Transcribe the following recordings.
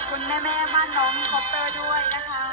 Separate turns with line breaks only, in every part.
คุณแม่บ้านน้องคอปเตอร์ด้วยนะคะ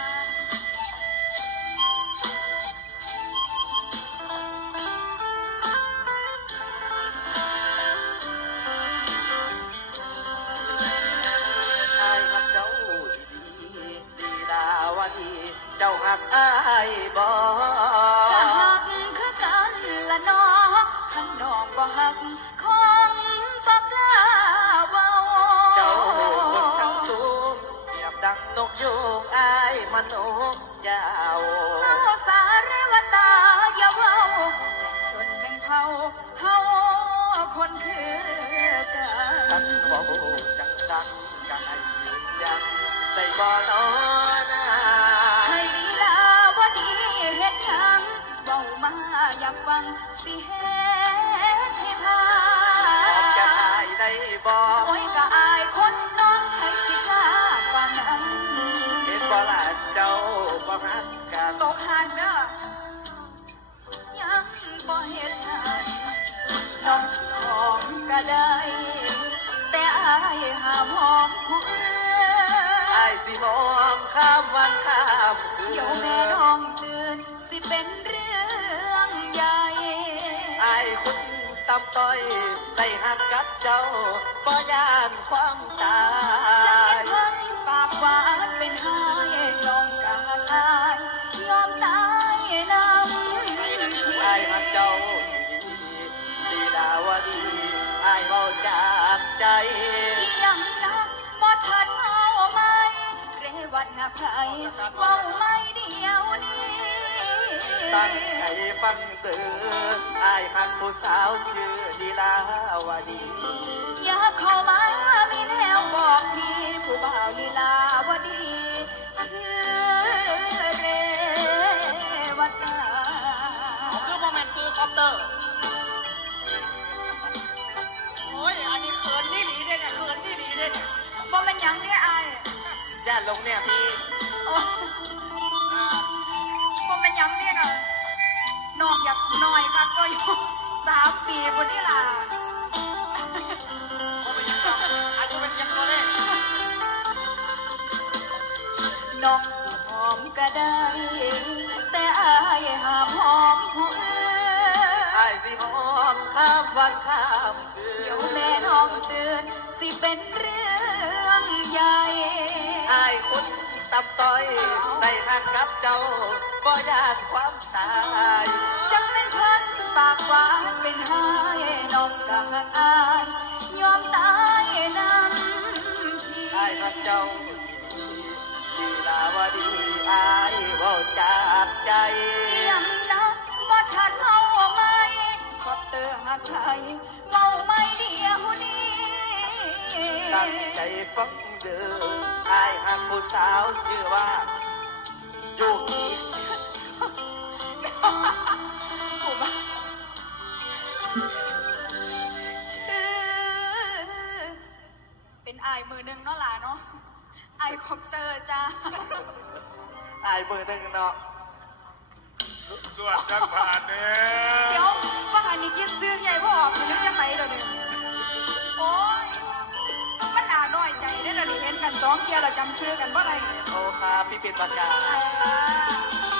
อายหักเจ้าดีดีดาวดีเจ้าหักอายบ่
ก็หักคือกันละน้องขันน้องบ่หักคงบ่กล้าเว้า
เจ้าคนทั้งสูงเปรียบดังนกยูงอายมันนกยาว
เศร้าสาเรวตาอย่าเว้าชนแบ่งเผ่าเฮาคนคือกั
ฉั
น
นเว้าจังสังกันให้ยืนยันได้บ่นอนา
ให้ลีลาวดีเฮ็ดหยังเว้ามาอยากฟังสิเฮ็ดให้พา
บอกจะอายได้บ่
โอ้ยก็อายคนน้องให้สิกล้าปานนั้น
เห็นบ่ล่ะเจ้าบ่ฮักกัน
ตกหันเด้อยังบ่เฮ็ดให้น้องสิหอมก็ได้แต่อายห้ามหอมผู้อื่น
อายสิมองข้ามวันข้ามคืน
เดี๋ยวแม่น้องตื่นสิเป็นเรื่องใหญ่
อายคุณตำต้อยได้หักกับเจ้าบ่ย่านความตา
จะ
ย
เป็นคนปากหวานเป็นหายน้องกาตายยอมตายนำ
อายหักเจ้าดีดาวดีอายเว้าจากใจ
ยังนักบ่ชัดเอาไหมเรวัดนาไพเว้าไม่เดียวนี้
ตั้งใจฟังเตือนอายหักผู้สาวชื่อดีดาวดี
อยากเข้ามามีแนวบอกพี่ผู้บ่าวลีลาวดีชื่อเรวัตตา
คือโมเมนต์ซื้อคอปเตอร์โอ้ยอันนี้เขินนี่หลีเด้เนี่ยเขินนี่หลีเด้เนี่ย
บ่เป็นหยังเนี่ยอาย
ย่าลงเนี่ยพี่
โอ้บ่เป็นหยังเนี่ยน่ะน้องอยากน้อยครับก็อยู่3 ปีบนนี้ล่ะ
บ่เป็นหยังครับอายุเป็นยังตัวเลข
น้องสิหอมก็ได้แต่อายห้ามหอมผู้อื่น
อายสิหอมข้ามวันข้ามคืน
เดี๋ยวแม่น้องตื่นสิเป็นเรื่องใหญ่
อายคุณตำต้อยได้หักกับเจ้าบ่ย่านความตาย
จังเป็นพันปากหวานเป็นหายน้องกะหักอายยอมตายนำพี่
อายหักเจ้าดีลาวดีอายเว้าจากใจ
ยังนักบ่ชัดเฮาไหมขอบเตอหักใครเว้าไม่เดียวนี้
ตั้งใจฟังเด้ออายหักผู้สาวชื่อว่ายูกิ
ชื่อเป็นอายมือหนึ่งเนาะล่ะเนาะไอคอปเตอร์จ้า
อายมือหนึ่งเนาะ
ส่วนจังผ่านเนี่ย
เดี๋ยวว่าอันนี้คิดซื้อใหญ่ว่าออกอยู่นึกจะไหนเดี๋ยวนี้โอ้ยมันน่าน้อยใจได้อเดี๋ยวนี้เห็นกัน2 เที่ยเราจำซื้อกันว่าไร
โอ้ครับพี่ปิดปากกา